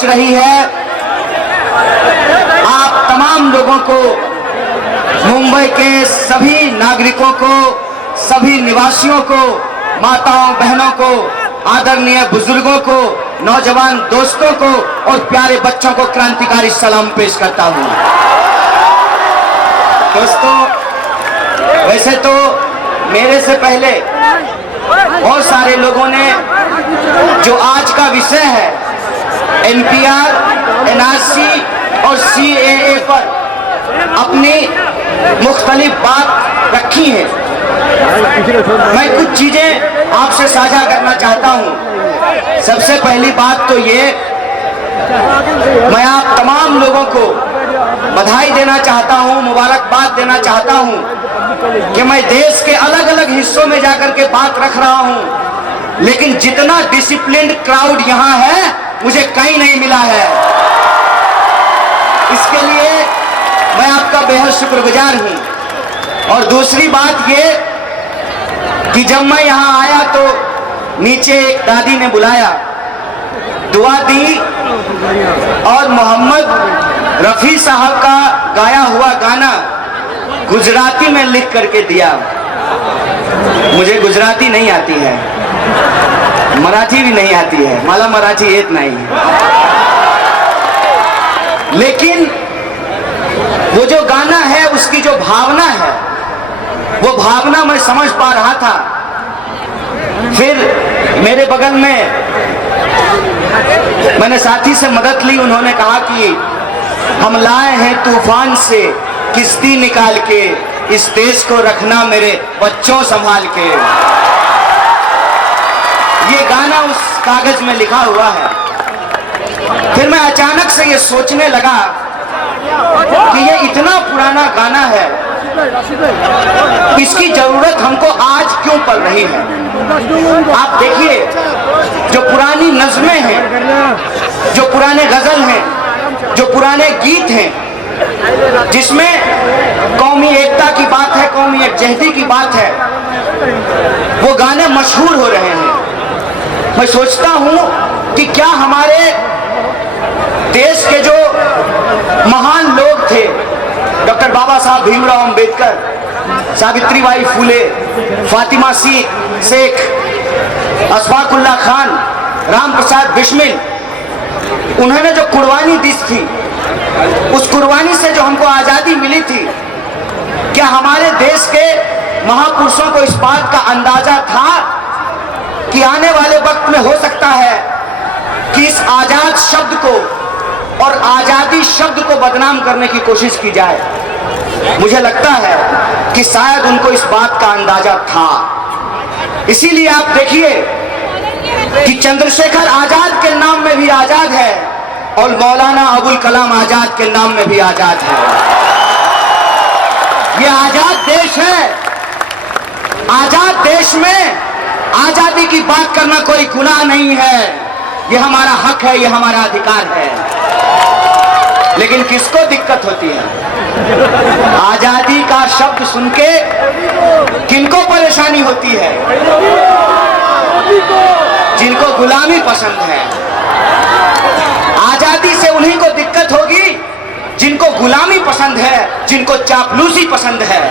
पहुंच रही है। आप तमाम लोगों को, मुंबई के सभी नागरिकों को, सभी निवासियों को, माताओं बहनों को, आदरणीय बुजुर्गों को, नौजवान दोस्तों को और प्यारे बच्चों को क्रांतिकारी सलाम पेश करता हूं। दोस्तों, वैसे तो मेरे से पहले बहुत सारे लोगों ने जो आज का विषय है एनपीआर, एनआरसी और सीएए पर अपनी मुख्तलिफ बात रखी है। मैं कुछ चीजें आपसे साझा करना चाहता हूं। सबसे पहली बात तो ये, मैं आप तमाम लोगों को बधाई देना चाहता हूं, मुबारकबाद देना चाहता हूं कि मैं देश के अलग अलग हिस्सों में जाकर के बात रख रहा हूं, लेकिन जितना डिसिप्लिन्ड क्राउड यहां है मुझे कहीं नहीं मिला है। इसके लिए मैं आपका बेहद शुक्रगुजार हूं। और दूसरी बात ये कि जब मैं यहां आया तो नीचे एक दादी ने बुलाया, दुआ दी और मोहम्मद रफी साहब का गाया हुआ गाना गुजराती में लिख करके दिया। मुझे गुजराती नहीं आती है, मराठी भी नहीं आती है, मला मराठी येत नहीं, लेकिन वो जो गाना है उसकी जो भावना है वो भावना मैं समझ पा रहा था। फिर मेरे बगल में मैंने साथी से मदद ली, उन्होंने कहा कि हम लाए हैं तूफान से किश्ती निकाल के, इस देश को रखना मेरे बच्चों संभाल के। ये गाना उस कागज में लिखा हुआ है। फिर मैं अचानक से ये सोचने लगा कि ये इतना पुराना गाना है, इसकी जरूरत हमको आज क्यों पड़ रही है। आप देखिए, जो पुरानी नज़्में हैं, जो पुराने गजल हैं, जो पुराने गीत हैं, जिसमें कौमी एकता की बात है, कौमी यकजहती की बात है, वो गाने मशहूर हो रहे हैं। मैं सोचता हूं कि क्या हमारे देश के जो महान लोग थे, डॉक्टर बाबा साहब भीमराव अंबेडकर, सावित्रीबाई फूले, फातिमा शेख, अशफाकुल्ला खान, राम प्रसाद बिस्मिल, उन्होंने जो कुर्बानी दी थी, उस कुर्बानी से जो हमको आज़ादी मिली थी, क्या हमारे देश के महापुरुषों को इस बात का अंदाजा था कि आने वाले वक्त में हो सकता है कि इस आजाद शब्द को और आजादी शब्द को बदनाम करने की कोशिश की जाए। मुझे लगता है कि शायद उनको इस बात का अंदाजा था। इसीलिए आप देखिए कि चंद्रशेखर आजाद के नाम में भी आजाद है और मौलाना अबुल कलाम आजाद के नाम में भी आजाद है। ये आजाद देश है। आजाद देश में आजादी की बात करना कोई गुनाह नहीं है। ये हमारा हक है, ये हमारा अधिकार है। लेकिन किसको दिक्कत होती है? आजादी का शब्द सुन के किनको परेशानी होती है? जिनको गुलामी पसंद है। आजादी से उन्हीं को दिक्कत होगी जिनको गुलामी पसंद है, जिनको चापलूसी पसंद है।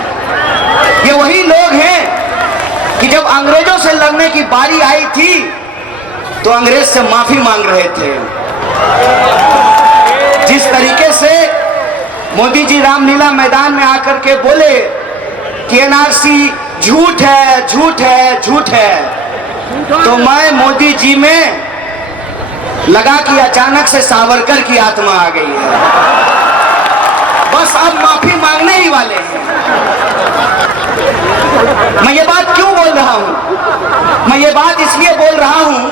ये वही लोग हैं कि जब अंग्रेजों से लड़ने की बारी आई थी तो अंग्रेज से माफी मांग रहे थे। जिस तरीके से मोदी जी रामलीला मैदान में आकर के बोले कि एनआरसी झूठ है, झूठ है, झूठ है, तो मैं मोदी जी में लगा कि अचानक से सावरकर की आत्मा आ गई है। बस अब माफी मांगने ही वाले हैं। मैं ये बात क्यों बोल रहा हूं? मैं ये बात इसलिए बोल रहा हूं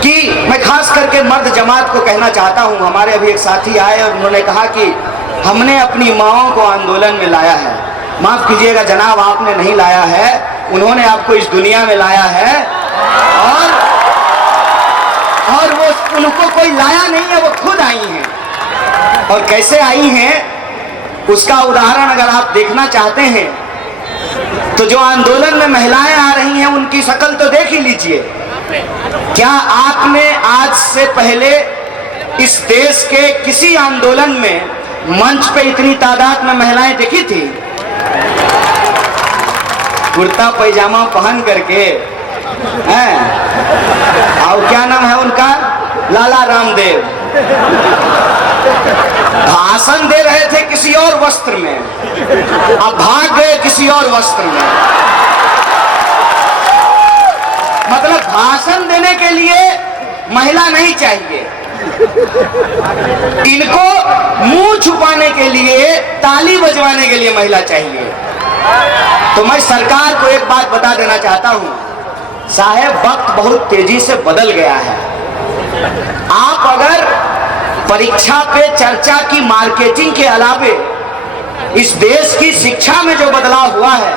कि मैं खास करके मर्द जमात को कहना चाहता हूं। हमारे अभी एक साथी आए और उन्होंने कहा कि हमने अपनी माओं को आंदोलन में लाया है। माफ कीजिएगा जनाब, आपने नहीं लाया है, उन्होंने आपको इस दुनिया में लाया है और वो उनको कोई लाया नहीं है, वो खुद आई हैं। और कैसे आई हैं उसका उदाहरण अगर आप देखना चाहते हैं तो जो आंदोलन में महिलाएं आ रही हैं उनकी शक्ल तो देख ही लीजिए। क्या आपने आज से पहले इस देश के किसी आंदोलन में मंच पे इतनी तादाद में महिलाएं देखी थी? कुर्ता पैजामा पहन करके हैं, और क्या नाम है उनका, लाला रामदेव, भाषण दे रहे थे किसी और वस्त्र में, अब भाग गए किसी और वस्त्र में। मतलब भाषण देने के लिए महिला नहीं चाहिए, इनको मुंह छुपाने के लिए, ताली बजवाने के लिए महिला चाहिए। तो मैं सरकार को एक बात बता देना चाहता हूं, साहब वक्त बहुत तेजी से बदल गया है। आप अगर परीक्षा पे चर्चा की मार्केटिंग के अलावे इस देश की शिक्षा में जो बदलाव हुआ है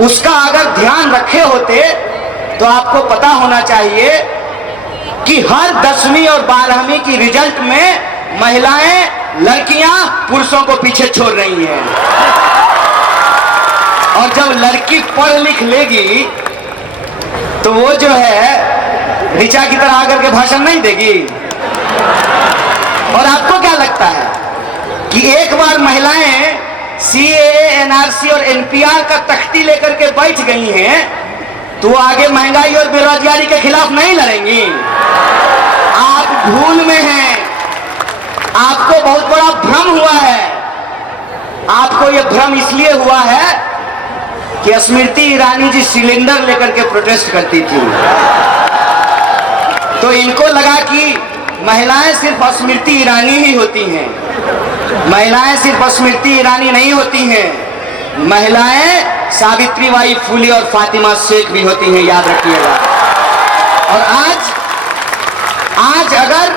उसका अगर ध्यान रखे होते तो आपको पता होना चाहिए कि हर 10वीं और 12वीं की रिजल्ट में महिलाएं, लड़कियां पुरुषों को पीछे छोड़ रही हैं। और जब लड़की पढ़ लिख लेगी तो वो जो है ऋचा की तरह आकर के भाषण नहीं देगी। और आपको क्या लगता है कि एक बार महिलाएं सीएए, एनआरसी और एनपीआर का तख्ती लेकर के बैठ गई हैं तो आगे महंगाई और बेरोजगारी के खिलाफ नहीं लड़ेंगी? आप भूल में हैं, आपको बहुत बड़ा भ्रम हुआ है। आपको यह भ्रम इसलिए हुआ है कि स्मृति ईरानी जी सिलेंडर लेकर के प्रोटेस्ट करती थी, तो इनको लगा कि महिलाएं सिर्फ स्मृति ईरानी ही होती हैं। महिलाएं सिर्फ स्मृति ईरानी नहीं होती हैं, महिलाएं सावित्रीबाई फुले और फातिमा शेख भी होती हैं, याद रखिएगा। और आज अगर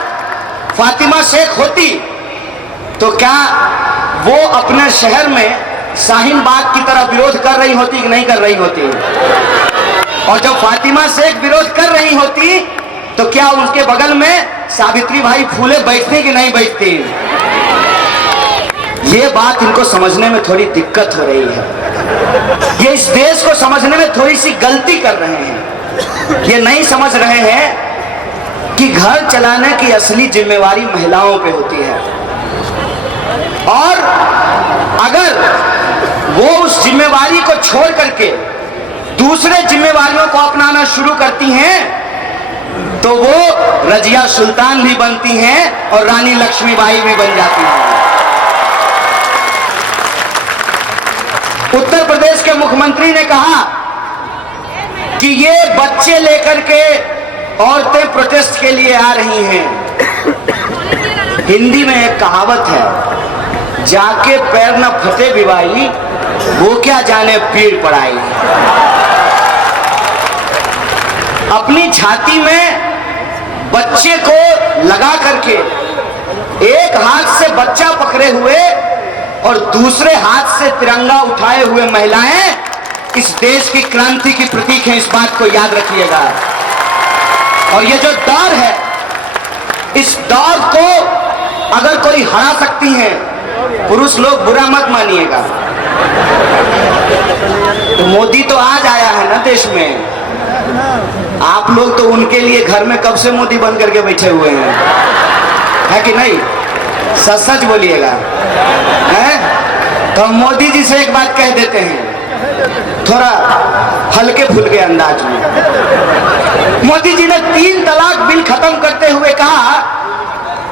फातिमा शेख होती तो क्या वो अपने शहर में शाहीन बाग की तरह विरोध कर रही होती कि नहीं कर रही होती? और जब फातिमा शेख विरोध कर रही होती तो क्या उनके बगल में सावित्रीबाई फुले बैठती कि नहीं बैठती? ये बात इनको समझने में थोड़ी दिक्कत हो रही है। ये इस देश को समझने में थोड़ी सी गलती कर रहे हैं। ये नहीं समझ रहे हैं कि घर चलाने की असली जिम्मेवारी महिलाओं पे होती है, और अगर वो उस जिम्मेवारी को छोड़ करके दूसरे जिम्मेवारियों को अपनाना शुरू करती हैं तो वो रजिया सुल्तान भी बनती हैं और रानी लक्ष्मीबाई भी बन जाती हैं। उत्तर प्रदेश के मुख्यमंत्री ने कहा कि ये बच्चे लेकर के औरतें प्रोटेस्ट के लिए आ रही हैं। हिंदी में एक कहावत है, जाके पैर न फटे बिवाई, वो क्या जाने पीड़ पड़ाई। अपनी छाती में बच्चे को लगा करके एक हाथ से बच्चा पकड़े हुए और दूसरे हाथ से तिरंगा उठाए हुए महिलाएं इस देश की क्रांति की प्रतीक हैं, इस बात को याद रखिएगा। और ये जो दौर है, इस दौर को अगर कोई हरा सकती है, पुरुष लोग बुरा मत मानिएगा, तो मोदी तो आज आया है ना देश में, आप लोग तो उनके लिए घर में कब से मोदी बन करके बैठे हुए हैं, है कि नहीं? सच सच बोलिएगा, हैं? तो मोदी जी से एक बात कह देते हैं थोड़ा हल्के फुल्के अंदाज में। मोदी जी ने 3 तलाक बिल खत्म करते हुए कहा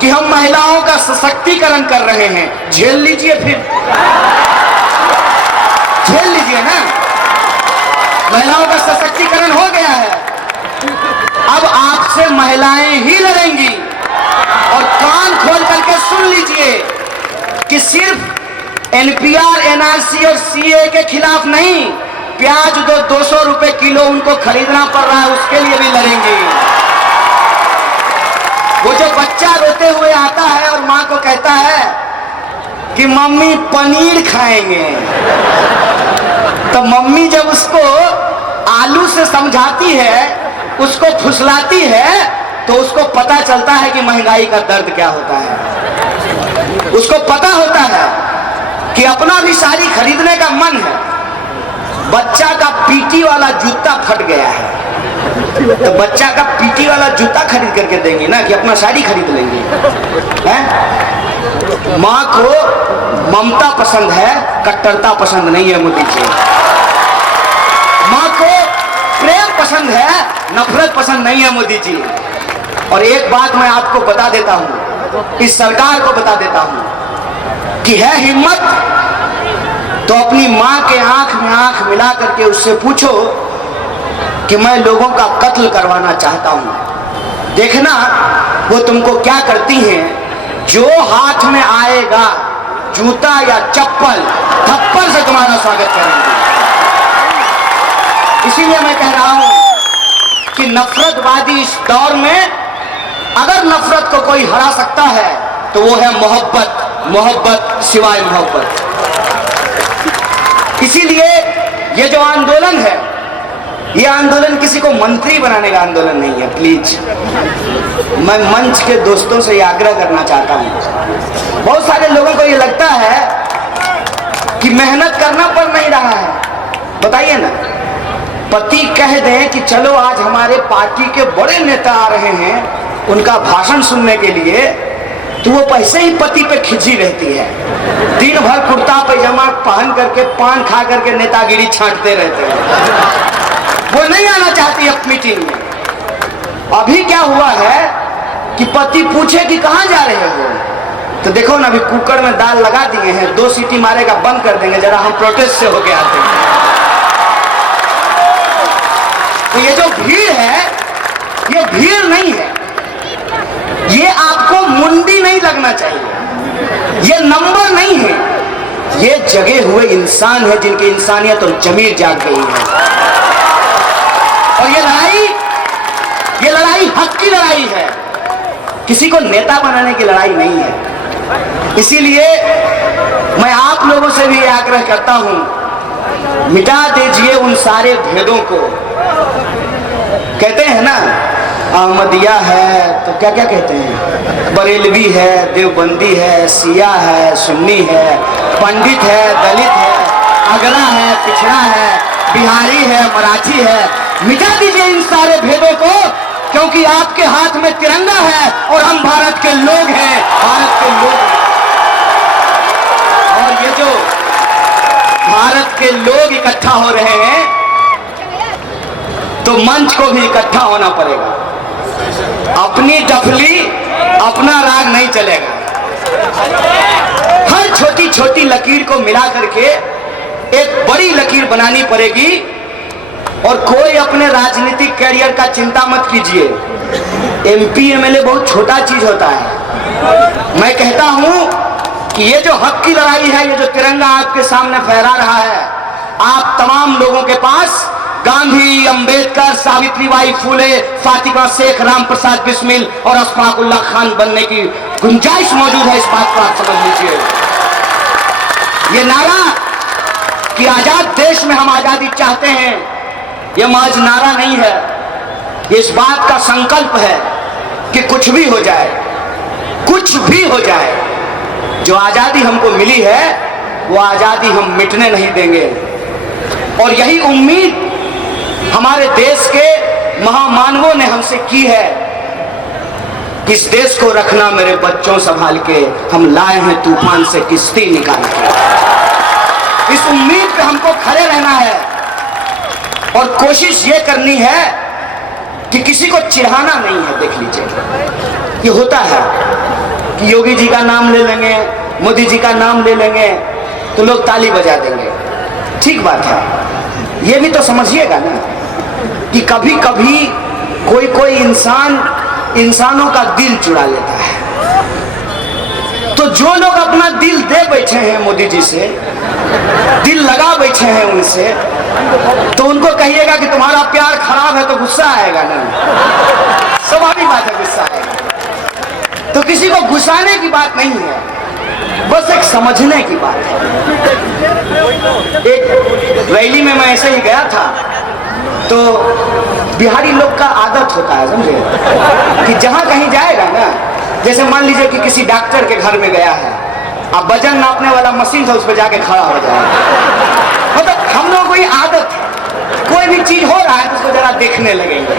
कि हम महिलाओं का सशक्तिकरण कर रहे हैं। झेल लीजिए, फिर झेल लीजिए ना, महिलाओं का सशक्तिकरण हो गया है। अब आपसे महिलाएं ही लड़ेंगी। और कान खोल करके सुन लीजिए कि सिर्फ एनपीआर, एनआरसी और सीए के खिलाफ नहीं, प्याज 200 रुपए किलो उनको खरीदना पड़ रहा है, उसके लिए भी लड़ेंगे। वो जो बच्चा रोते हुए आता है और माँ को कहता है कि मम्मी पनीर खाएंगे, तो मम्मी जब उसको आलू से समझाती है, उसको फुसलाती है, तो उसको पता चलता है कि महंगाई का दर्द क्या होता है। उसको पता होता है कि अपना भी साड़ी खरीदने का मन है, बच्चा का पीटी वाला जूता फट गया है, तो बच्चा का पीटी वाला जूता खरीद करके देंगे ना कि अपना साड़ी खरीद लेंगे? हैं? माँ को ममता पसंद है, कट्टरता पसंद नहीं है मोदी जी। माँ को प्रेम पसंद है, नफरत पसंद नहीं है मोदी जी। और एक बात मैं आपको बता देता हूं, इस सरकार को बता देता हूं कि है हिम्मत तो अपनी माँ के आंख में आंख मिला करके उससे पूछो कि मैं लोगों का कत्ल करवाना चाहता हूं। देखना वो तुमको क्या करती हैं। जो हाथ में आएगा जूता या चप्पल, थप्पड़ से तुम्हारा स्वागत करेंगे। इसीलिए मैं कह रहा हूं कि नफरतवादी इस दौर में अगर नफरत को कोई हरा सकता है तो वो है मोहब्बत, मोहब्बत सिवाय मोहब्बत। इसीलिए ये जो आंदोलन है, ये आंदोलन किसी को मंत्री बनाने का आंदोलन नहीं है। प्लीज, मैं मंच के दोस्तों से ये आग्रह करना चाहता हूं। बहुत सारे लोगों को ये लगता है कि मेहनत करना पड़ नहीं रहा है। बताइए ना, पति कह दें कि चलो आज हमारे पार्टी के बड़े नेता आ रहे हैं उनका भाषण सुनने के लिए, तो वो पैसे ही पति पे खिंची रहती है। दिन भर कुर्ता पैजामा पहन करके पान खा करके नेतागिरी छांटते रहते हैं। वो नहीं आना चाहती अब मीटिंग में। अभी क्या हुआ है कि पति पूछे कि कहां जा रहे हो, तो देखो ना अभी कुकर में दाल लगा दिए हैं, 2 सीटी मारेगा बंद कर देंगे, जरा हम प्रोटेस्ट से होके आते हैं। तो ये जो भीड़ है, ये भीड़ नहीं है, ये आपको मुंडी नहीं लगना चाहिए, ये नंबर नहीं है, ये जगे हुए इंसान है जिनकी इंसानियत और जमीर जाग गई है। और ये लड़ाई हक की लड़ाई है, किसी को नेता बनाने की लड़ाई नहीं है। इसीलिए मैं आप लोगों से भी आग्रह करता हूं, मिटा दीजिए उन सारे भेदों को। कहते हैं ना अहमदिया है तो क्या क्या कहते हैं, बरेलवी है, देवबंदी है, सिया है, सुन्नी है, पंडित है, दलित है, अगड़ा है, पिछड़ा है, बिहारी है, मराठी है। मिटा दीजिए इन सारे भेदों को, क्योंकि आपके हाथ में तिरंगा है और हम भारत के लोग हैं, भारत के लोग हैं। और ये जो भारत के लोग इकट्ठा हो रहे हैं तो मंच को भी इकट्ठा होना पड़ेगा। अपनी डफली अपना राग नहीं चलेगा। हर छोटी छोटी लकीर को मिला करके एक बड़ी लकीर बनानी पड़ेगी। और कोई अपने राजनीतिक कैरियर का चिंता मत कीजिए, एमपी एमएलए बहुत छोटा चीज होता है। मैं कहता हूं कि ये जो हक की लड़ाई है, ये जो तिरंगा आपके सामने फहरा रहा है, आप तमाम लोगों के पास गांधी, अंबेडकर, सावित्रीबाई फूले, फातिमा शेख, राम प्रसाद बिस्मिल और अशफाकुल्लाह खान बनने की गुंजाइश मौजूद है। इस बात को आप समझ लीजिए। ये नारा कि आजाद देश में हम आजादी चाहते हैं, यह महज नारा नहीं है, ये इस बात का संकल्प है कि कुछ भी हो जाए, कुछ भी हो जाए, जो आजादी हमको मिली है वो आजादी हम मिटने नहीं देंगे। और यही उम्मीद हमारे देश के महामानवों ने हमसे की है कि इस देश को रखना मेरे बच्चों संभाल के, हम लाए हैं तूफान से किश्ती निकाल के। इस उम्मीद पे हमको खड़े रहना है और कोशिश ये करनी है कि किसी को चिढ़ाना नहीं है। देख लीजिए, ये होता है कि योगी जी का नाम ले लेंगे, मोदी जी का नाम ले लेंगे तो लोग ताली बजा देंगे। ठीक बात है, ये भी तो समझिएगा ना कि कभी कभी कोई कोई इंसानों का दिल चुरा लेता है। तो जो लोग अपना दिल दे बैठे हैं मोदी जी से, दिल लगा बैठे हैं उनसे, तो उनको कहिएगा कि तुम्हारा प्यार खराब है तो गुस्सा आएगा ना, स्वाभाविक बात है, गुस्सा आएगा। तो किसी को गुस्साने की बात नहीं है, बस एक समझने की बात है। एक रैली में मैं ऐसे ही गया था, तो बिहारी लोग का आदत होता है, समझे, कि जहां कहीं जाएगा ना, जैसे मान लीजिए कि किसी डॉक्टर के घर में गया है, अब वजन नापने वाला मशीन था, उस पर जाके खड़ा हो जाएगा। मतलब हम लोगों को ये आदत है, कोई कोई भी चीज हो रहा है तो उसको जरा देखने लगेंगे।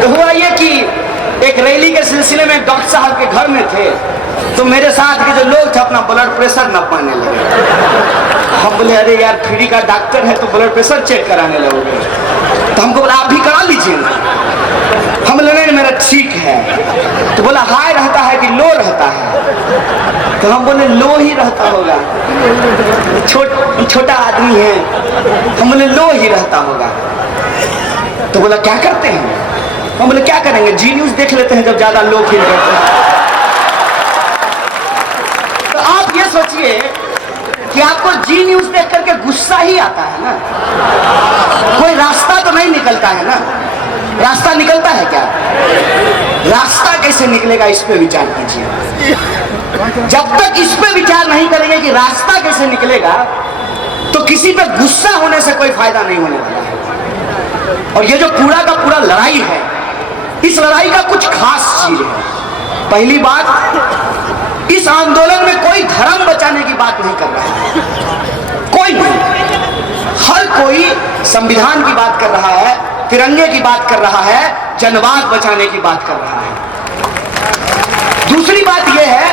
तो हुआ ये कि एक रैली के सिलसिले में डॉक्टर साहब के घर में थे, तो मेरे साथ के जो लोग थे अपना ब्लड प्रेशर नपाने लगे। हम बोले अरे यार फ्री का डॉक्टर है तो ब्लड प्रेशर चेक कराने लगोगे? तो हमको बोला आप भी करा लीजिए ना। हम बोले नहीं मेरा ठीक है। तो बोला हाई रहता है कि लो रहता है? तो हम बोले लो ही रहता होगा, छोटा आदमी है। हम बोले लो ही रहता होगा। तो बोला क्या करते हैं? हम बोले क्या करेंगे, जी न्यूज देख लेते हैं जब ज्यादा लो फील करते हैं। तो आप ये सोचिए कि आपको जी न्यूज देख करके गुस्सा ही आता है ना, कोई रास्ता तो नहीं निकलता है ना। रास्ता निकलता है क्या? रास्ता कैसे निकलेगा इस पे विचार कीजिए। जब तक इस पे विचार नहीं करेंगे कि रास्ता कैसे निकलेगा तो किसी पे गुस्सा होने से कोई फायदा नहीं होने वाला है। और ये जो पूरा का पूरा लड़ाई है, इस लड़ाई का कुछ खास चीज है। पहली बात, इस आंदोलन में कोई धर्म बचाने की बात नहीं कर रहा है, कोई नहीं। हर कोई संविधान की बात कर रहा है, तिरंगे की बात कर रहा है, जनवाद बचाने की बात कर रहा है। दूसरी बात यह है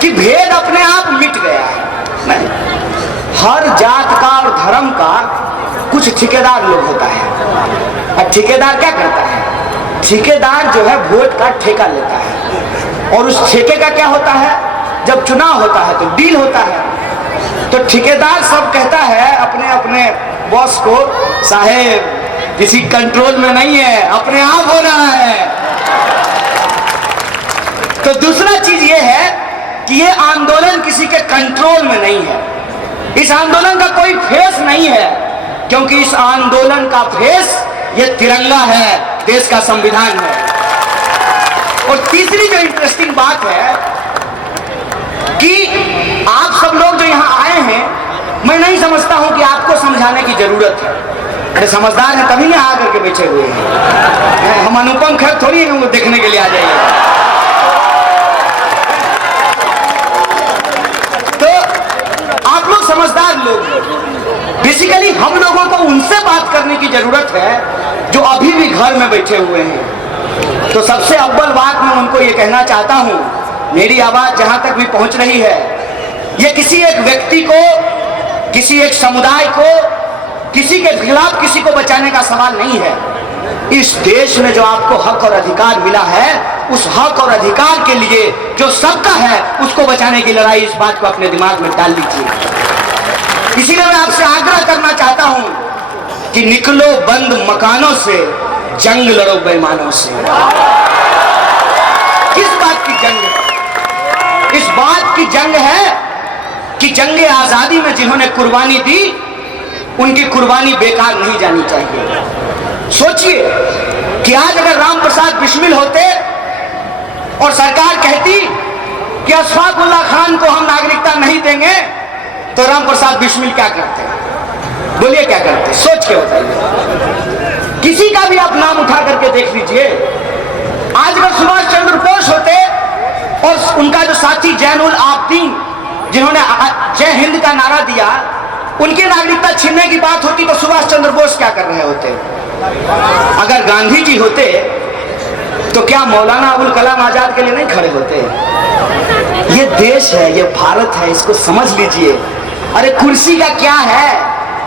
कि भेद अपने आप मिट गया है। नहीं, हर जात का और धर्म का कुछ ठेकेदार लोग होता है। और ठेकेदार क्या करता है? ठेकेदार जो है वोट का ठेका लेता है, और उस ठेके का क्या होता है? जब चुनाव होता है तो डील होता है। तो ठेकेदार सब कहता है अपने अपने बॉस को, साहेब किसी कंट्रोल में नहीं है, अपने आप हो रहा है। तो दूसरा चीज ये है कि ये आंदोलन किसी के कंट्रोल में नहीं है। इस आंदोलन का कोई फेस नहीं है, क्योंकि इस आंदोलन का फेस ये तिरंगा है, देश का संविधान है। और तीसरी जो इंटरेस्टिंग बात है कि आप सब लोग जो यहाँ आए हैं, मैं नहीं समझता हूं कि आपको समझाने की जरूरत है। अरे समझदार है तभी ना आकर के बैठे हुए हैं। हम अनुपम खेर थोड़ी है, वो देखने के लिए आ जाइए। तो आप लोग समझदार लोग, बेसिकली हम लोगों को उनसे बात करने की जरूरत है जो अभी भी घर में बैठे हुए हैं। तो सबसे अव्वल बात मैं उनको ये कहना चाहता हूं, मेरी आवाज जहां तक भी पहुंच रही है, ये किसी एक व्यक्ति को, किसी एक समुदाय को, किसी के खिलाफ किसी को बचाने का सवाल नहीं है। इस देश में जो आपको हक और अधिकार मिला है, उस हक और अधिकार के लिए जो सबका है उसको बचाने की लड़ाई, इस बात को अपने दिमाग में डाल लीजिए। इसीलिए मैं आपसे आग्रह करना चाहता हूं कि निकलो बंद मकानों से, जंग लड़ो बेईमानों से। किस बात की जंग है? इस बात की जंग है कि जंगे आजादी में जिन्होंने कुर्बानी दी, उनकी कुर्बानी बेकार नहीं जानी चाहिए। सोचिए कि आज अगर राम प्रसाद बिस्मिल होते और सरकार कहती कि अशफाक उल्लाह खान को हम नागरिकता नहीं देंगे, तो राम प्रसाद बिस्मिल क्या करते? बोलिए क्या करते? सोच के बताइए। किसी का भी आप नाम उठा करके देख लीजिए। आज अगर सुभाष चंद्र बोस होते और उनका जो साथी जैनुल आबदीन, जिन्होंने जय हिंद का नारा दिया, उनकी नागरिकता छीनने की बात होती तो सुभाष चंद्र बोस क्या कर रहे होते? अगर गांधी जी होते तो क्या मौलाना अबुल कलाम आजाद के लिए नहीं खड़े होते? ये देश है, ये भारत है, इसको समझ लीजिए। अरे कुर्सी का क्या है,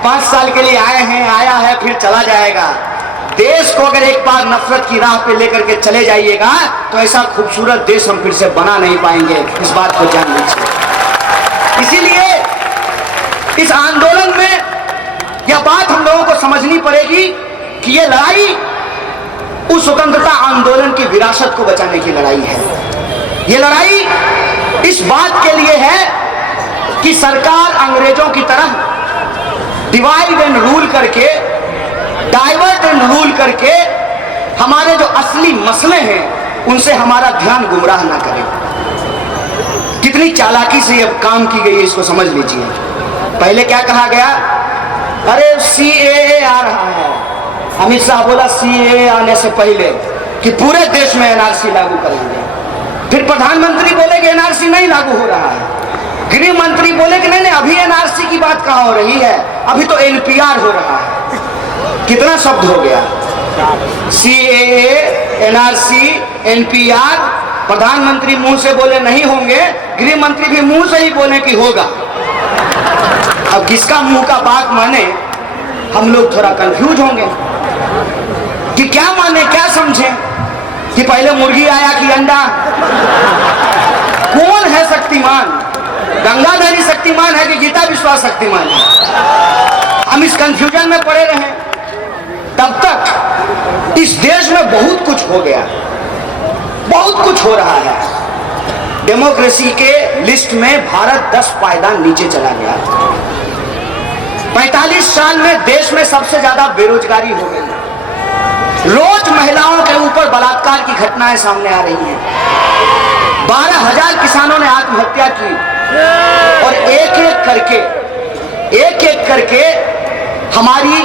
5 साल के लिए आए हैं, आया है फिर चला जाएगा। देश को अगर एक बार नफरत की राह पे लेकर के चले जाइएगा तो ऐसा खूबसूरत देश हम फिर से बना नहीं पाएंगे, इस बात को जान लीजिए। इसीलिए इस आंदोलन में यह बात हम लोगों को समझनी पड़ेगी कि यह लड़ाई उस स्वतंत्रता आंदोलन की विरासत को बचाने की लड़ाई है। यह लड़ाई इस बात के लिए है कि सरकार अंग्रेजों की तरह डिवाइड एंड रूल करके, डाइवर्ट एंड रूल करके हमारे जो असली मसले हैं उनसे हमारा ध्यान गुमराह ना करे। कितनी चालाकी से यह काम की गई है, इसको समझ लीजिए। पहले क्या कहा गया? अरे CAA आ रहा है। अमित शाह बोला CAA आने से पहले कि पूरे देश में NRC लागू करेंगे। फिर प्रधानमंत्री बोले कि NRC नहीं लागू हो रहा है। गृह मंत्री बोले कि नहीं अभी NRC की बात कहाँ हो रही है, अभी तो एनपीआर हो रहा है, कितना शब्द हो गया, सीएए, एनआरसी, एनपीआर। प्रधानमंत्री मुंह से बोले नहीं होंगे, गृह मंत्री भी मुंह से ही बोले कि होगा। अब किसका मुंह का बात माने, हम लोग थोड़ा कंफ्यूज होंगे कि क्या माने, क्या समझे, कि पहले मुर्गी आया कि अंडा। कौन है शक्तिमान, गंगाधरी शक्तिमान है कि गीता विश्वास शक्तिमान है? हम इस कंफ्यूजन में पड़े रहे। तब तक इस देश में बहुत कुछ हो गया, बहुत कुछ हो रहा है। डेमोक्रेसी के लिस्ट में भारत 10 पायदान नीचे चला गया। 45 साल में देश में सबसे ज्यादा बेरोजगारी हो गई। रोज महिलाओं के ऊपर बलात्कार की घटनाएं सामने आ रही हैं। 12,000 किसानों ने आत्महत्या की और एक एक करके हमारी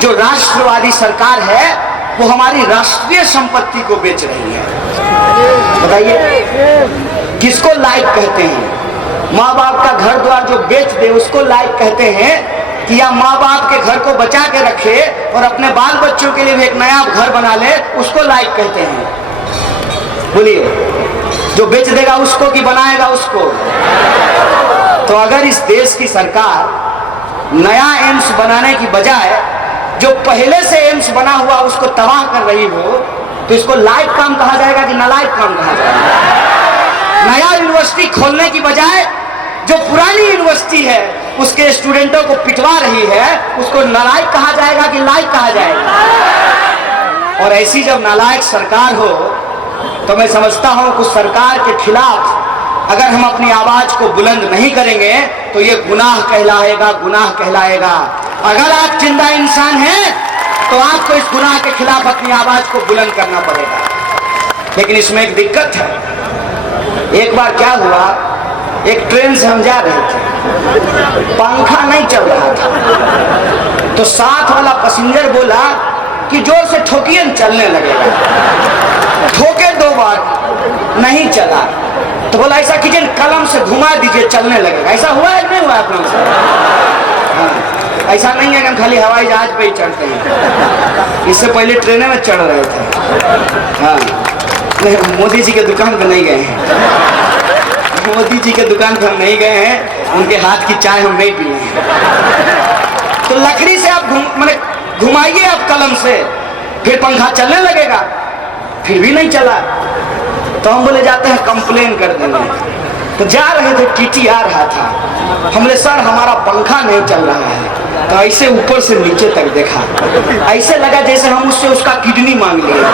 जो राष्ट्रवादी सरकार है वो हमारी राष्ट्रीय संपत्ति को बेच रही है। बताइए किसको लाइक कहते हैं? माँ बाप का घर द्वार जो बेच दे उसको लाइक कहते हैं, कि या माँ बाप के घर को बचा के रखे और अपने बाल बच्चों के लिए भी एक नया घर बना ले, उसको लाइक कहते हैं? बोलिए, जो बेच देगा उसको कि बनाएगा उसको? तो अगर इस देश की सरकार नया एम्स बनाने की बजाय जो पहले से एम्स बना हुआ उसको तबाह कर रही हो, तो इसको लायक काम कहा जाएगा कि नालायक काम कहा जाएगा? नया यूनिवर्सिटी खोलने की बजाय जो पुरानी यूनिवर्सिटी है उसके स्टूडेंटों को पिटवा रही है, उसको नालायक कहा जाएगा कि लायक कहा जाएगा? और ऐसी जब नालायक सरकार हो तो मैं समझता हूं कि सरकार के खिलाफ अगर हम अपनी आवाज को बुलंद नहीं करेंगे तो ये गुनाह कहलाएगा, गुनाह कहलाएगा। अगर आप जिंदा इंसान हैं तो आपको इस गुनाह के खिलाफ अपनी आवाज को बुलंद करना पड़ेगा। लेकिन इसमें एक दिक्कत है। एक बार क्या हुआ, एक ट्रेन से हम जा रहे थे, पंखा नहीं चल रहा था, तो साथ वाला पैसेंजर बोला कि जोर से ठोकिए चलने लगेगा। ठोके 2 बार, नहीं चला, तो बोला ऐसा कीजिए कलम से घुमा दीजिए चलने लगेगा। ऐसा हुआ है नहीं हुआ आप लोगों से? हाँ, ऐसा नहीं है कि हम खाली हवाई जहाज पे ही चढ़ते हैं, इससे पहले ट्रेनें में चढ़ रहे थे। हाँ, नहीं मोदी जी के दुकान पे नहीं गए हैं, मोदी जी के दुकान पे हम नहीं गए हैं, उनके हाथ की चाय हम नहीं पिए हैं। तो लकड़ी से आप घुमाइए आप कलम से, फिर पंखा चलने लगेगा। फिर भी नहीं चला, तो हम बोले जाते हैं कंप्लेन कर देंगे। तो जा रहे थे, टीटी आ रहा था, हम बोले सर हमारा पंखा नहीं चल रहा है। तो ऐसे ऊपर से नीचे तक देखा, ऐसे लगा जैसे हम उससे उसका किडनी मांग लिए।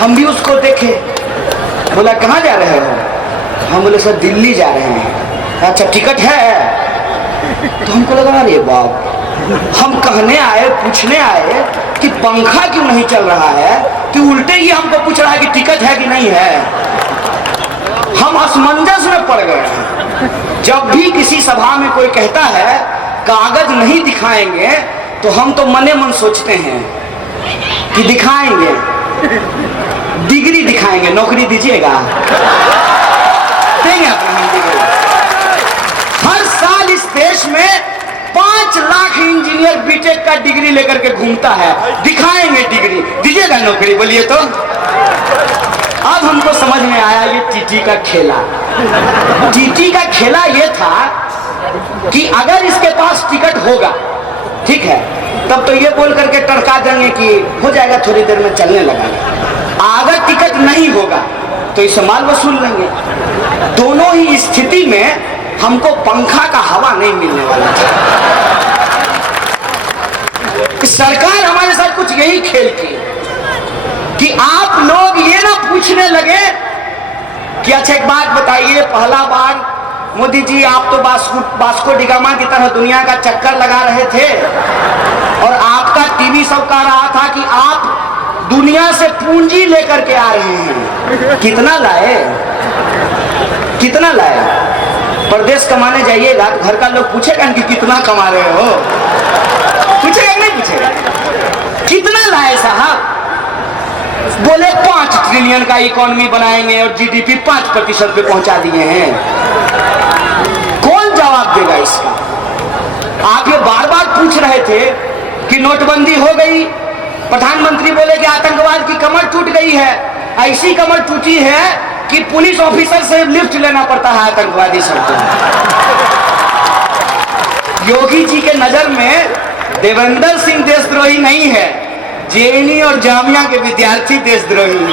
हम भी उसको देखे, बोला कहाँ जा रहे हो? हम बोले सर दिल्ली जा रहे हैं। अच्छा टिकट है? तो हमको लगा अरे बाप, हम कहने आए, पूछने आए कि पंखा क्यों नहीं चल रहा है, कि उल्टे ही हमको पूछ रहा है कि टिकट है कि नहीं है। हम असमंजस में पड़ गए हैं। जब भी किसी सभा में कोई कहता है कागज नहीं दिखाएंगे, तो हम तो मने मन सोचते हैं कि दिखाएंगे, डिग्री दिखाएंगे, नौकरी दीजिएगा, देंगे अपना हम डिग्री। हर साल इस देश में 5 लाख इंजीनियर बीटेक का डिग्री लेकर के घूमता है, दिखाएंगे डिग्री, दीजिएगा नौकरी, बोलिए तो। अब हमको समझ में आया ये टीटी का खेला। टीटी का खेला ये था कि अगर इसके पास टिकट होगा, ठीक है, तब तो ये बोल करके टड़का देंगे कि हो जाएगा थोड़ी देर में चलने लगा। अगर टिकट नहीं होगा तो इसे माल वसूल लेंगे। दोनों ही स्थिति में हमको पंखा का हवा नहीं मिलने वाला था। सरकार हमारे साथ कुछ यही खेल की कि आप लोग ये ना पूछने लगे कि अच्छा एक बात बताइए, पहला बार मोदी जी आप तो वास्को डिगामा की तरह दुनिया का चक्कर लगा रहे थे और आपका टीवी सब कह रहा था कि आप दुनिया से पूंजी लेकर के आ रहे हैं। कितना लाए, कितना लाए? परदेश कमाने जाइएगा तो घर का लोग पूछेगा कि कितना कमा रहे हो, पूछेगा नहीं पूछेगा? कितना लाए साहब? बोले 5 ट्रिलियन का इकोनॉमी बनाएंगे और जीडीपी 5% पे पहुंचा दिए हैं। कौन जवाब देगा इसका? आप ये बार बार पूछ रहे थे कि नोटबंदी हो गई, प्रधानमंत्री बोले कि आतंकवाद की कमर टूट गई है। ऐसी कमर टूटी है कि पुलिस ऑफिसर से लिफ्ट लेना पड़ता है आतंकवादी शब्दों में। योगी जी के नजर में देवेंद्र सिंह देशद्रोही नहीं है, जेएनयू और जामिया के विद्यार्थी देशद्रोही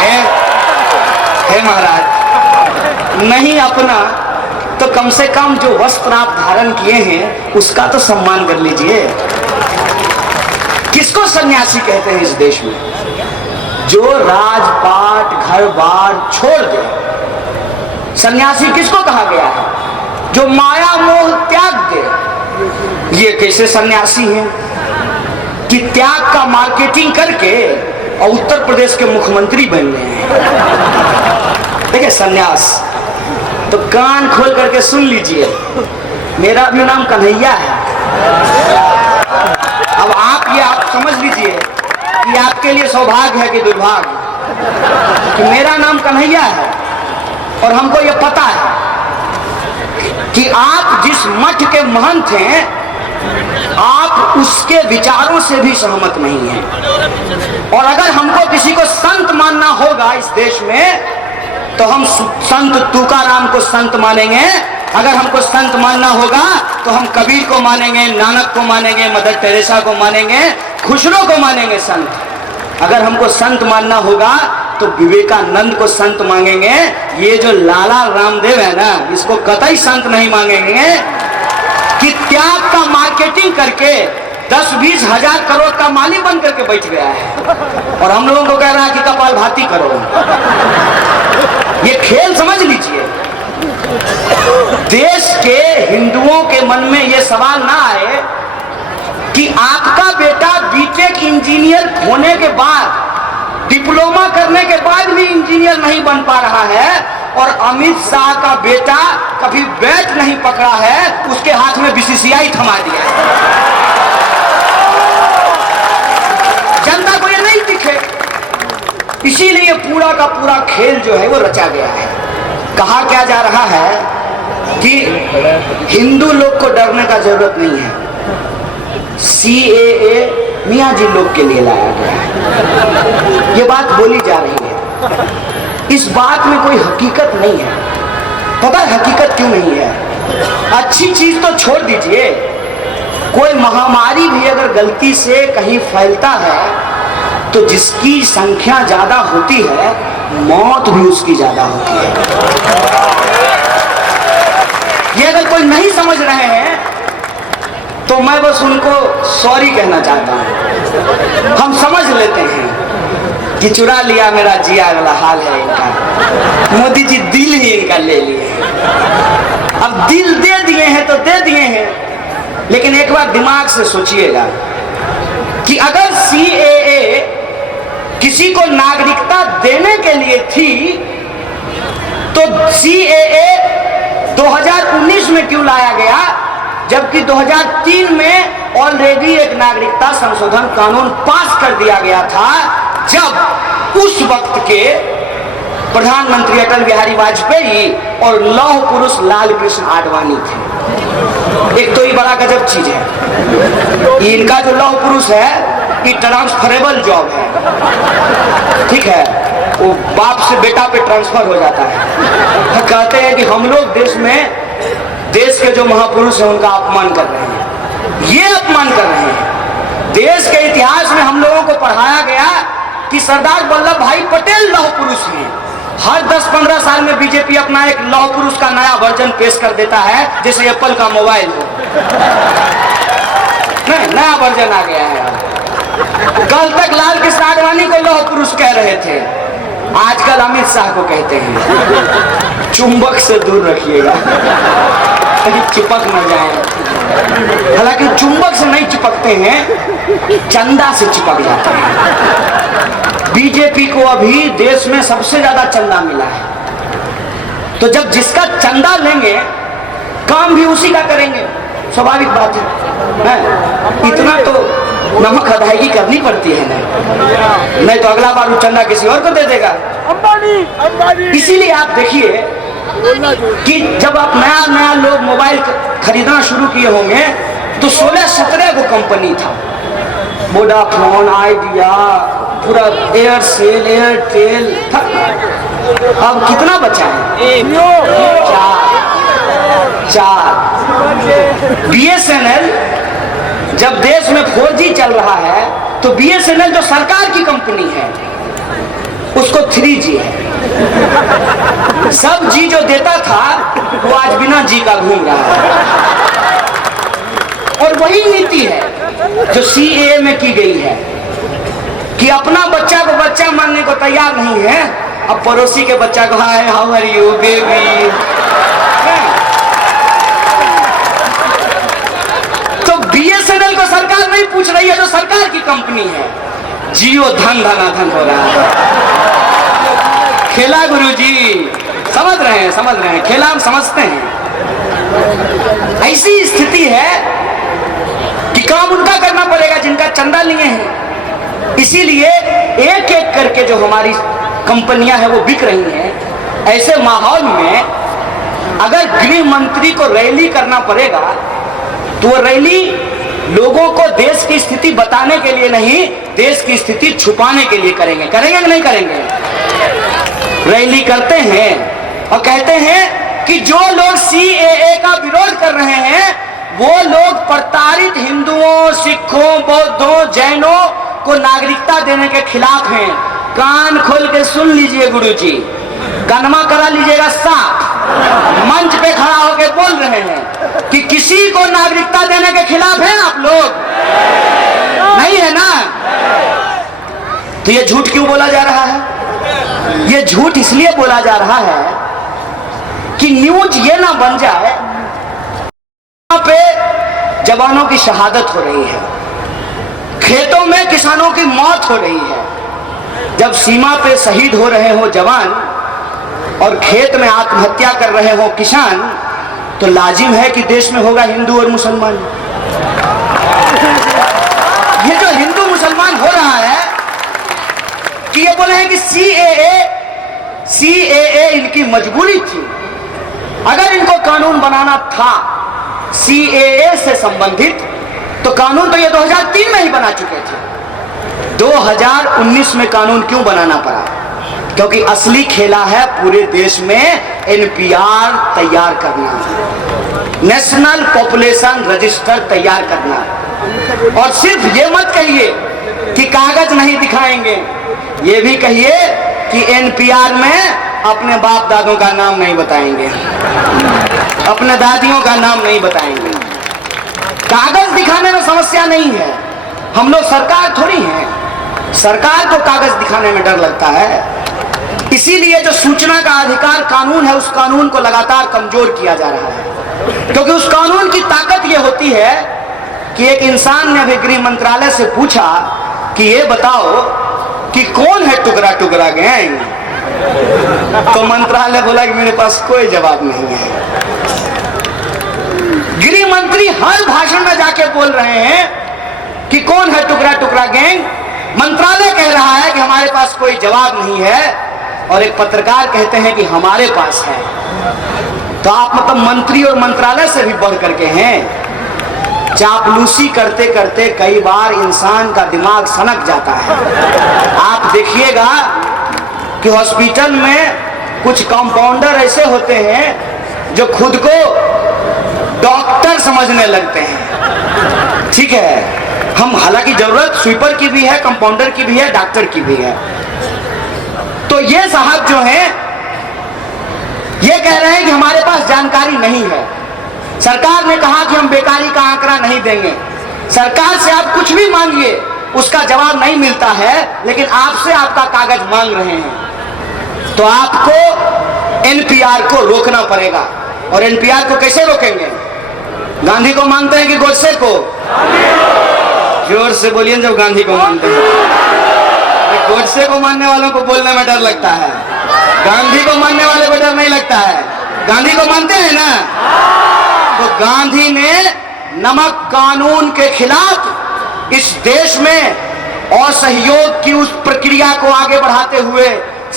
है महाराज। नहीं अपना तो कम से कम जो वस्त्र आप धारण किए हैं उसका तो सम्मान कर लीजिए। किसको सन्यासी कहते हैं इस देश में? जो राजपाट घर बार छोड़ दे। सन्यासी किसको कहा गया है? जो माया मोह त्याग दे। ये कैसे सन्यासी हैं कि त्याग का मार्केटिंग करके और उत्तर प्रदेश के मुख्यमंत्री बन गए हैं। देखिए सन्यास तो कान खोल करके सुन लीजिए, मेरा भी नाम कन्हैया है। अब आप समझ लीजिए कि आपके लिए सौभाग्य है कि दुर्भाग्य कि मेरा नाम कन्हैया है। और हमको ये पता है कि आप जिस मठ के महंत हैं आप उसके विचारों से भी सहमत नहीं हैं। और अगर हमको किसी को संत मानना होगा इस देश में तो हम संत तुकाराम को संत मानेंगे। अगर हमको संत मानना होगा तो हम कबीर को मानेंगे, नानक को मानेंगे, मदर टेरेसा को मानेंगे, खुसरो को मानेंगे संत। अगर हमको संत मानना होगा तो विवेकानंद को संत मांगेंगे। ये जो लाला रामदेव है ना, इसको कतई संत नहीं मांगेंगे कि त्याग का मार्केटिंग करके 10-20 हजार करोड़ का माली बन करके बैठ गया है और हम लोगों को कह रहा है कि कपालभाति करो। ये खेल समझ लीजिए। देश के हिंदुओं के मन में ये सवाल ना आए कि आपका बेटा बीटेक इंजीनियर होने के बाद, डिप्लोमा करने के बाद भी इंजीनियर नहीं बन पा रहा है और अमित शाह का बेटा कभी बैट नहीं पकड़ा है, उसके हाथ में बीसीसीआई थमा दिया है। जनता को ये नहीं दिखे, इसीलिए पूरा का पूरा खेल जो है वो रचा गया है। कहा क्या जा रहा है कि हिंदू लोग को डरने का जरूरत नहीं है, CAA मियाँ जी लोग के लिए लाया गया है। ये बात बोली जा रही है, इस बात में कोई हकीकत नहीं है। पता है हकीकत क्यों नहीं है? अच्छी चीज तो छोड़ दीजिए, कोई महामारी भी अगर गलती से कहीं फैलता है तो जिसकी संख्या ज्यादा होती है मौत भी उसकी ज्यादा होती है। ये अगर कोई नहीं समझ रहे हैं तो मैं बस उनको सॉरी कहना चाहता हूं। हम समझ लेते हैं कि चुरा लिया मेरा जिया वाला हाल है इनका। मोदी जी दिल ही इनका ले लिए, अब दिल दे दिए हैं तो दे दिए हैं, लेकिन एक बार दिमाग से सोचिएगा कि अगर CAA किसी को नागरिकता देने के लिए थी तो CAA 2019 में क्यों लाया गया, जबकि 2003 में ऑलरेडी एक नागरिकता संशोधन कानून पास कर दिया गया था, जब उस वक्त के प्रधानमंत्री अटल बिहारी वाजपेयी और लौह पुरुष लाल कृष्ण आडवाणी थे। एक तो ये बड़ा गजब चीज है, इनका जो लौह पुरुष है ये ट्रांसफरेबल जॉब है, ठीक है, वो बाप से बेटा पे ट्रांसफर हो जाता है। कहते हैं कि हम लोग देश में देश के जो महापुरुष हैं उनका अपमान कर रहे हैं, ये अपमान कर रहे हैं। देश के इतिहास में हम लोगों को पढ़ाया गया कि सरदार वल्लभ भाई पटेल लौह पुरुष हैं। हर 10-15 साल में बीजेपी अपना एक लौह पुरुष का नया वर्जन पेश कर देता है, जैसे एप्पल का मोबाइल हो, नया वर्जन आ गया है। कल तक लाल कृष्ण आडवाणी को लौह पुरुष कह रहे थे, आजकल अमित शाह को कहते हैं। चुंबक से दूर रखिएगा कहीं चिपक न जाए। हालांकि चुंबक से नहीं चिपकते हैं, चंदा से चिपक जाते हैं। बीजेपी को अभी देश में सबसे ज्यादा चंदा मिला है, तो जब जिसका चंदा लेंगे काम भी उसी का करेंगे, स्वाभाविक बात है। इतना तो नमक अदायगी करनी पड़ती है ना, नहीं तो अगला बार वो चंदा किसी और को दे देगा। इसीलिए आप देखिए कि जब आप नया लोग मोबाइल खरीदना शुरू किए होंगे तो 16-17 वो कंपनी था, वोडाफोन, आइडिया, पूरा एयरसेल, एयरटेल था। अब कितना बचा है? चार। BSNL, जब देश में 4G चल रहा है तो BSNL जो सरकार की कंपनी है उसको 3G है। सब जी जो देता था वो आज बिना जी का घूम रहा है। और वही नीति है जो CAA में की गई है कि अपना बच्चा को बच्चा मानने को तैयार नहीं है, अब पड़ोसी के बच्चा को hi how are you baby. तो BSNL को सरकार नहीं पूछ रही है, जो सरकार की कंपनी है। जियो धन धनाधन हो रहा है। खेला गुरुजी, समझ रहे हैं, खेला हम समझते हैं। ऐसी स्थिति है कि काम उनका करना पड़ेगा जिनका चंदा लिए हैं। इसीलिए एक एक करके जो हमारी कंपनियां हैं वो बिक रही हैं। ऐसे माहौल में अगर गृह मंत्री को रैली करना पड़ेगा तो वो रैली लोगों को देश की स्थिति बताने के लिए नहीं, देश की स्थिति छुपाने के लिए करेंगे कि नहीं करेंगे? रैली करते हैं और कहते हैं कि जो लोग CAA का विरोध कर रहे हैं वो लोग प्रताड़ित हिंदुओं, सिखों, बौद्धों, जैनों को नागरिकता देने के खिलाफ हैं। कान खोल के सुन लीजिए गुरुजी, कनमा करा लीजिएगा साफ। मंच पे खड़ा होके बोल रहे हैं कि किसी को नागरिकता देने के खिलाफ हैं आप लोग? नहीं है ना? तो ये झूठ क्यों बोला जा रहा है? ये झूठ इसलिए बोला जा रहा है कि न्यूज ये ना बन जाए पे जवानों की शहादत हो रही है, खेतों में किसानों की मौत हो रही है। जब सीमा पे शहीद हो रहे हो जवान और खेत में आत्महत्या कर रहे हो किसान, तो लाजिम है कि देश में होगा हिंदू और मुसलमान। ये जो हिंदू मुसलमान हो रहा है कि ये बोले हैं कि CAA इनकी मजबूरी थी। अगर इनको कानून बनाना था CAA से संबंधित तो कानून तो ये 2003 में ही बना चुके थे। 2019 में कानून क्यों बनाना पड़ा? क्योंकि असली खेला है पूरे देश में NPR तैयार करना, नेशनल पॉपुलेशन रजिस्टर तैयार करना। और सिर्फ ये मत कहिए कि कागज नहीं दिखाएंगे, ये भी कहिए कि NPR में अपने बाप दादों का नाम नहीं बताएंगे, अपने दादियों का नाम नहीं बताएंगे। कागज दिखाने में समस्या नहीं है, हम लोग सरकार थोड़ी हैं। सरकार को कागज दिखाने में डर लगता है। इसीलिए जो सूचना का अधिकार कानून है उस कानून को लगातार कमजोर किया जा रहा है। क्योंकि उस कानून की ताकत ये होती है कि एक इंसान ने अभी गृह मंत्रालय से पूछा कि ये बताओ कि कौन है टुकड़ा टुकड़ा गैंग, तो मंत्रालय बोला कि मेरे पास कोई जवाब नहीं है। गृह मंत्री हर भाषण में जाके बोल रहे हैं कि कौन है टुकड़ा टुकड़ा गैंग। मंत्रालय कह रहा है कि हमारे पास कोई जवाब नहीं है, और एक पत्रकार कहते हैं कि हमारे पास है। तो आप मतलब मंत्री और मंत्रालय से भी बढ़ करके हैं। चापलूसी करते करते कई बार इंसान का दिमाग सनक जाता है। आप देखिएगा कि हॉस्पिटल में कुछ कंपाउंडर ऐसे होते हैं जो खुद को डॉक्टर समझने लगते हैं। ठीक है, हम हालांकि जरूरत स्वीपर की भी है, कंपाउंडर की भी है, डॉक्टर की भी है। तो ये साहब जो हैं ये कह रहे हैं कि हमारे पास जानकारी नहीं है। सरकार ने कहा कि हम बेकारी का आंकड़ा नहीं देंगे। सरकार से आप कुछ भी मांगिए उसका जवाब नहीं मिलता है, लेकिन आपसे आपका कागज मांग रहे हैं। तो आपको NPR को रोकना पड़ेगा। और NPR को कैसे रोकेंगे? गांधी को मानते हैं कि गोडसे को? जोर से बोलिए जब गांधी को मानते हैं। गोडसे को मानने वालों को बोलने में डर लगता है, गांधी को मानने वाले को डर नहीं लगता है। गांधी को मानते हैं ना? तो गांधी ने नमक कानून के खिलाफ इस देश में असहयोग की उस प्रक्रिया को आगे बढ़ाते हुए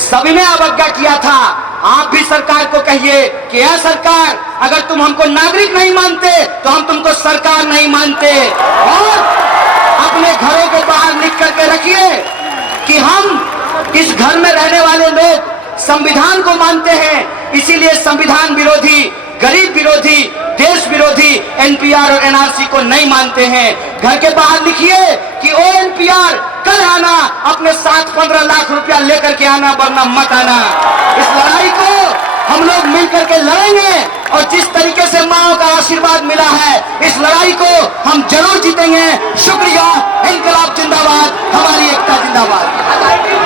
सभी में अवज्ञा किया था आप भी सरकार को कहिए कि यह सरकार, अगर तुम हमको नागरिक नहीं मानते तो हम तुमको सरकार नहीं मानते। और अपने घरों के बाहर लिख करके रखिए कि हम इस घर में रहने वाले लोग संविधान को मानते हैं, इसीलिए संविधान विरोधी, गरीब विरोधी, देश विरोधी एनपीआर और एनआरसी को नहीं मानते हैं। घर के बाहर लिखिए कि ओ एनपीआर, कल आना, अपने साथ 15 लाख रुपया लेकर के आना, वरना मत आना। इस लड़ाई को हम लोग मिलकर के लड़ेंगे और जिस तरीके से माओ का आशीर्वाद मिला है, इस लड़ाई को हम जरूर जीतेंगे। शुक्रिया। इनकलाब जिंदाबाद, हमारी एकता जिंदाबाद।